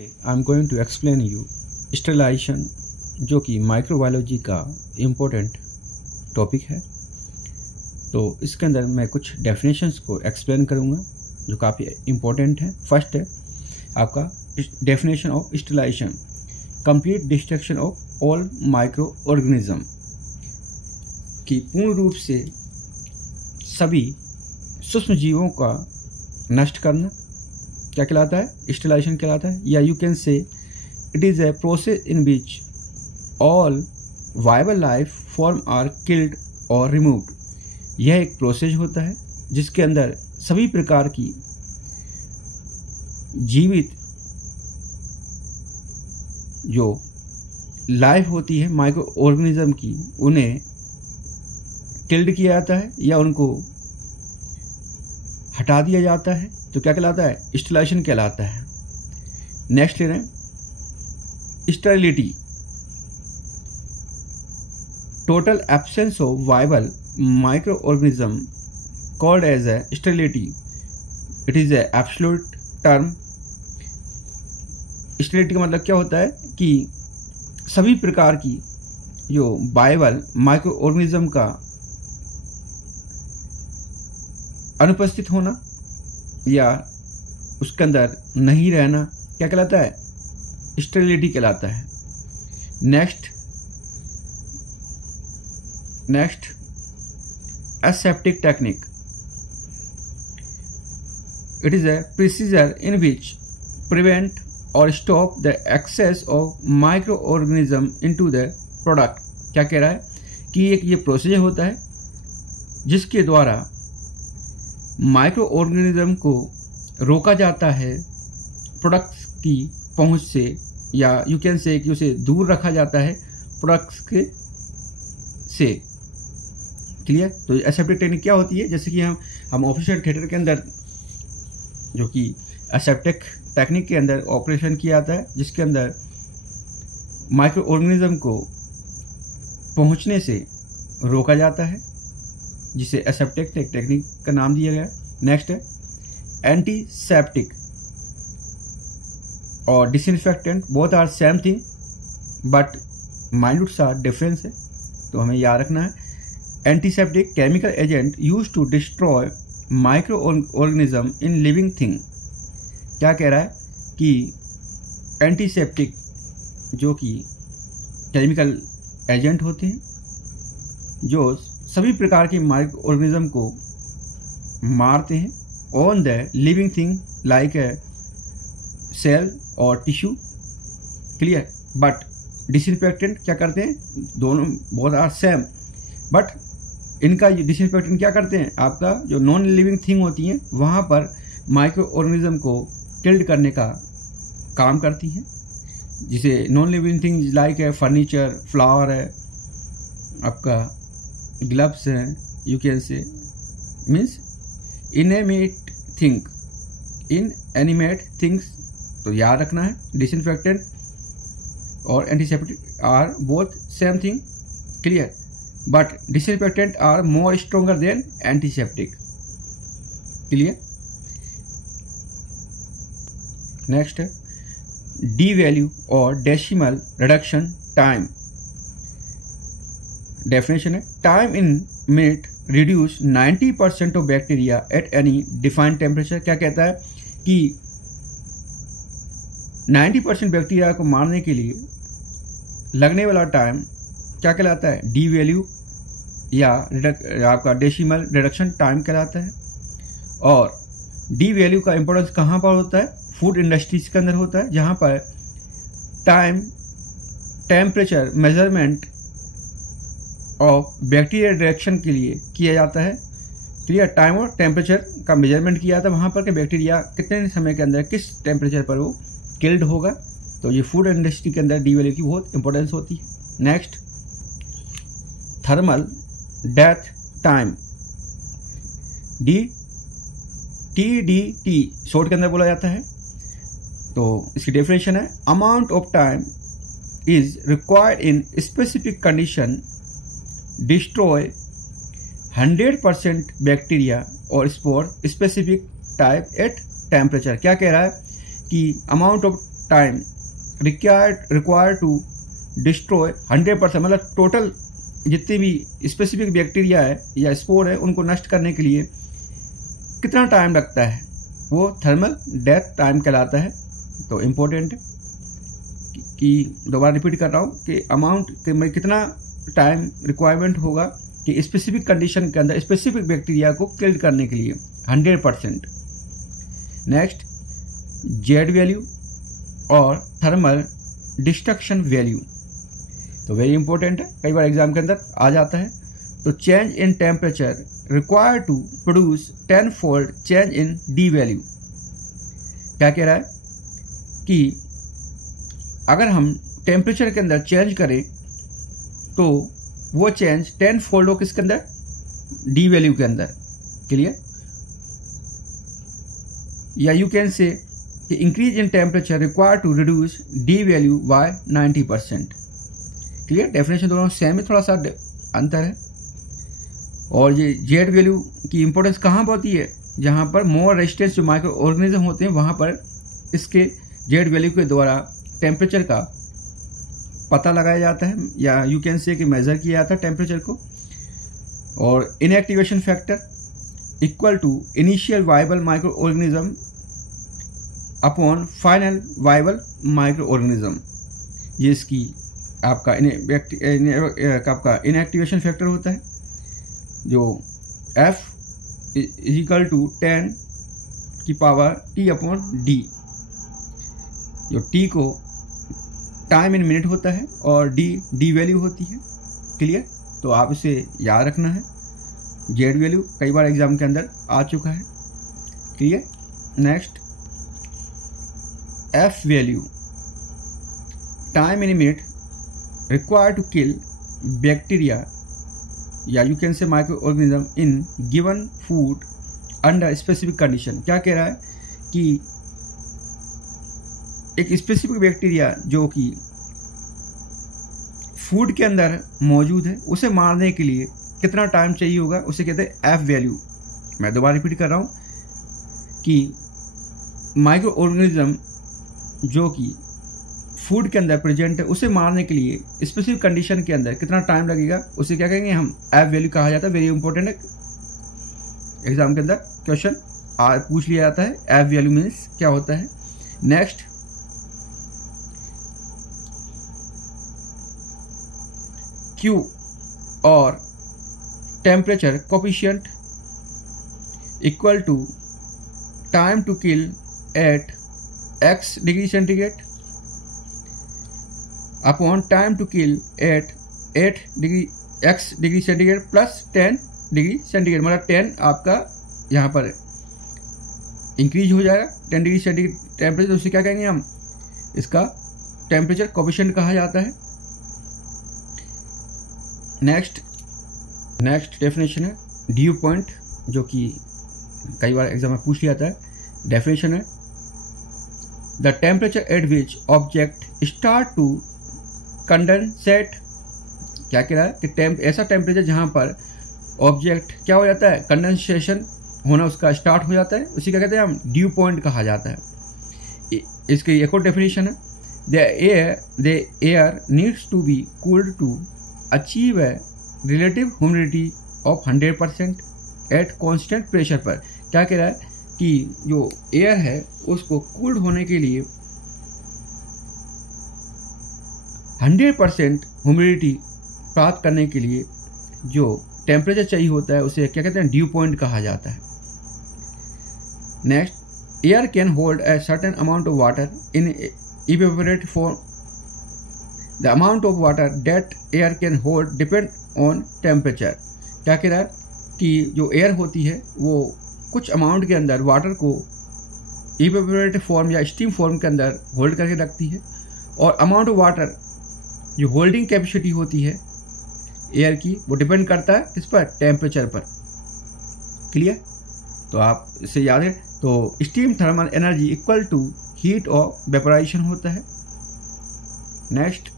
I am going to explain you sterilisation, जो कि microbiology का इम्पोर्टेंट टॉपिक है। तो इसके अंदर मैं कुछ डेफिनेशंस को एक्सप्लेन करूँगा जो काफ़ी इम्पोर्टेंट है। फर्स्ट है आपका definition of sterilisation, complete destruction of all micro organism, कि पूर्ण रूप से सभी सूक्ष्म जीवों का नष्ट करना क्या कहलाता है? स्टेरिलाइजेशन कहलाता है। या you can say it is a process in which all viable life form are killed और रिमूव्ड। यह एक प्रोसेस होता है जिसके अंदर सभी प्रकार की जीवित जो लाइफ होती है माइक्रो ऑर्गेनिज्म की, उन्हें किल्ड किया जाता है या उनको हटा दिया जाता है, तो क्या कहलाता है? स्टेरिलाइजेशन कहलाता है। नेक्स्ट ले रहे हैं sterility, total absence of viable micro organism called as a sterility. It is a absolute term. Sterility का मतलब क्या होता है कि सभी प्रकार की जो वायबल माइक्रो ऑर्गेनिज्म का अनुपस्थित होना या उसके अंदर नहीं रहना क्या कहलाता है? स्टेरिलिटी कहलाता है। Next aseptic technique, it is a procedure in which prevent और stop the access of microorganism into the product. क्या कह रहा है कि एक ये प्रोसीजर होता है जिसके द्वारा माइक्रो ऑर्गेनिज्म को रोका जाता है प्रोडक्ट्स की पहुंच से, या यू कैन से कि उसे दूर रखा जाता है प्रोडक्ट्स के से। क्लियर? तो एसेप्टिक टेक्निक क्या होती है? जैसे कि हम ऑफिशियल थिएटर के अंदर जो कि एसेप्टिक टेक्निक के अंदर ऑपरेशन किया जाता है, जिसके अंदर माइक्रो ऑर्गेनिज्म को पहुंचने से रोका जाता है, जिसे एसेप्टिक टेक्निक का नाम दिया गया। नेक्स्ट है एंटीसेप्टिक और disinfectant, both are same thing but minute सा डिफरेंस है, तो हमें याद रखना है। Antiseptic chemical agent use to destroy micro organism in living thing. क्या कह रहा है कि एंटीसेप्टिक जो कि केमिकल एजेंट होते हैं जो सभी प्रकार के माइक्रो ऑर्गेनिज्म को मारते हैं on the living thing like a cell और टिश्यू। क्लियर? बट डिसइंफेक्टेंट क्या करते हैं? दोनों बहुत आर सेम, बट इनका डिसइंफेक्टेंट क्या करते हैं? आपका जो नॉन लिविंग थिंग होती हैं वहां पर माइक्रो ऑर्गेनिज्म को किल्ड करने का काम करती हैं, जिसे नॉन लिविंग थिंग लाइक है फर्नीचर, फ्लावर है, आपका ग्लव्स हैं, you can say means inanimate things. तो याद रखना है डिसइंफेक्टेंट और antiseptic are both same thing. Clear? But disinfectant are more stronger than antiseptic. Clear? Next है डी वैल्यू और डेसिमल रिडक्शन टाइम। डेफिनेशन है time in minute reduce 90% of bacteria at any defined temperature. क्या कहता है कि 90% bacteria को मारने के लिए लगने वाला टाइम क्या कहलाता है? डी वैल्यू या आपका डेसिमल रिडक्शन टाइम कहलाता है। और डी वैल्यू का इंपॉर्टेंस कहाँ पर होता है? फूड इंडस्ट्रीज के अंदर होता है, जहां पर टाइम टेम्परेचर मेजरमेंट और बैक्टीरिया रिएक्शन के लिए किया जाता है। क्लियर? टाइम और टेम्परेचर का मेजरमेंट किया जाता है वहां पर कि बैक्टीरिया कितने समय के अंदर किस टेम्परेचर पर वो किल्ड होगा। तो ये फूड इंडस्ट्री के अंदर डी वैल्यू की बहुत इंपॉर्टेंस होती है। Next thermal death time, TDT short के अंदर बोला जाता है। तो इसकी डेफिनेशन है amount of time is required in specific condition destroy 100% bacteria और spore specific type at temperature. क्या कह रहा है कि amount of time required to destroy 100%, मतलब टोटल जितनी भी स्पेसिफिक बैक्टीरिया है या स्पोर है उनको नष्ट करने के लिए कितना टाइम लगता है, वो थर्मल डेथ टाइम कहलाता है। तो इम्पोर्टेंट है कि दोबारा रिपीट कर रहा हूँ कि अमाउंट के में कितना टाइम रिक्वायरमेंट होगा कि स्पेसिफिक कंडीशन के अंदर स्पेसिफिक बैक्टीरिया को किल करने के लिए 100%। नेक्स्ट जेड वैल्यू और थर्मल डिस्ट्रक्शन वैल्यू, तो वेरी इंपॉर्टेंट है, कई बार एग्जाम के अंदर आ जाता है। तो change in temperature required to produce 10-fold change in D value. क्या कह रहा है कि अगर हम टेम्परेचर के अंदर चेंज करें तो वो चेंज 10-fold हो किसके अंदर, डी वैल्यू के अंदर। क्लियर? या you can say increase in temperature required to reduce D value by 90%। Clear? Definition दोनों सेम है, थोड़ा सा अंतर है। और ये जेड वैल्यू की इंपॉर्टेंस कहाँ पर होती है, जहां पर मोर रेजिस्टेंस जो माइक्रो ऑर्गेनिज्म होते हैं वहां पर इसके जेड वैल्यू के द्वारा टेम्परेचर का पता लगाया जाता है, या यू कैन से कि मेजर किया जाता है टेम्परेचर को। और inactivation factor equal to initial viable micro organism upon final viable micro organism, ये इसकी आपका इनएक्टिवेशन फैक्टर होता है, जो F इजिकल टू 10 की पावर T अपॉन D, जो T को टाइम इन मिनट होता है और D वैल्यू होती है। क्लियर? तो आप इसे याद रखना है। जेड वैल्यू कई बार एग्जाम के अंदर आ चुका है। Clear? Next F value, time in minute required to kill bacteria या you can say micro organism in given food under specific condition. क्या कह रहा है कि एक स्पेसिफिक बैक्टीरिया जो कि फूड के अंदर मौजूद है उसे मारने के लिए कितना टाइम चाहिए होगा, उसे कहते हैं एफ वैल्यू। मैं दोबारा रिपीट कर रहा हूं कि माइक्रो ऑर्गेनिज्म जो कि फूड के अंदर प्रेजेंट है उसे मारने के लिए स्पेसिफिक कंडीशन के अंदर कितना टाइम लगेगा, उसे क्या कहेंगे हम, एफ वैल्यू कहा जाता है। वेरी इंपॉर्टेंट है, एग्जाम के अंदर क्वेश्चन पूछ लिया जाता है एफ वैल्यू मीन्स क्या होता है। नेक्स्ट क्यू और temperature coefficient equal to time to kill at x degree centigrade upon time to kill at 8 degree x degree centigrade plus 10 degree centigrade, मतलब 10 आपका यहाँ पर इंक्रीज हो जाएगा 10 डिग्री सेंटीग्रेड टेम्परेचर, तो उसे क्या कहेंगे हम, इसका टेम्परेचर कोफिशिएंट कहा जाता है। नेक्स्ट डेफिनेशन है ड्यू पॉइंट, जो कि कई बार एग्जाम में पूछ लिया जाता है। डेफिनेशन है the temperature at which object start to condensate. क्या कह रहा है कि ऐसा टेम्परेचर जहां पर ऑब्जेक्ट क्या हो जाता है, कंडेंसेशन होना उसका स्टार्ट हो जाता है, उसी क्या कहते हैं हम, ड्यू पॉइंट कहा जाता है। इसकी एक और डेफिनेशन है the air needs to be cooled to achieve a relative humidity of 100% at constant pressure पर। क्या कह रहा है कि जो एयर है उसको कूल्ड होने के लिए 100% ह्यूमिडिटी प्राप्त करने के लिए जो टेम्परेचर चाहिए होता है उसे क्या कहते हैं, ड्यू पॉइंट कहा जाता है। Next air can hold a certain amount of water in evaporate form. The amount of water that air can hold depend on temperature. क्या कह रहा है कि जो एयर होती है वो कुछ अमाउंट के अंदर वाटर को इवेपोरेटिव फॉर्म या स्टीम फॉर्म के अंदर होल्ड करके रखती है, और अमाउंट ऑफ वाटर जो होल्डिंग कैपेसिटी होती है एयर की वो डिपेंड करता है किस पर, टेम्परेचर पर। क्लियर? तो आप इसे याद है, तो steam thermal energy equal to heat of vaporization होता है। नेक्स्ट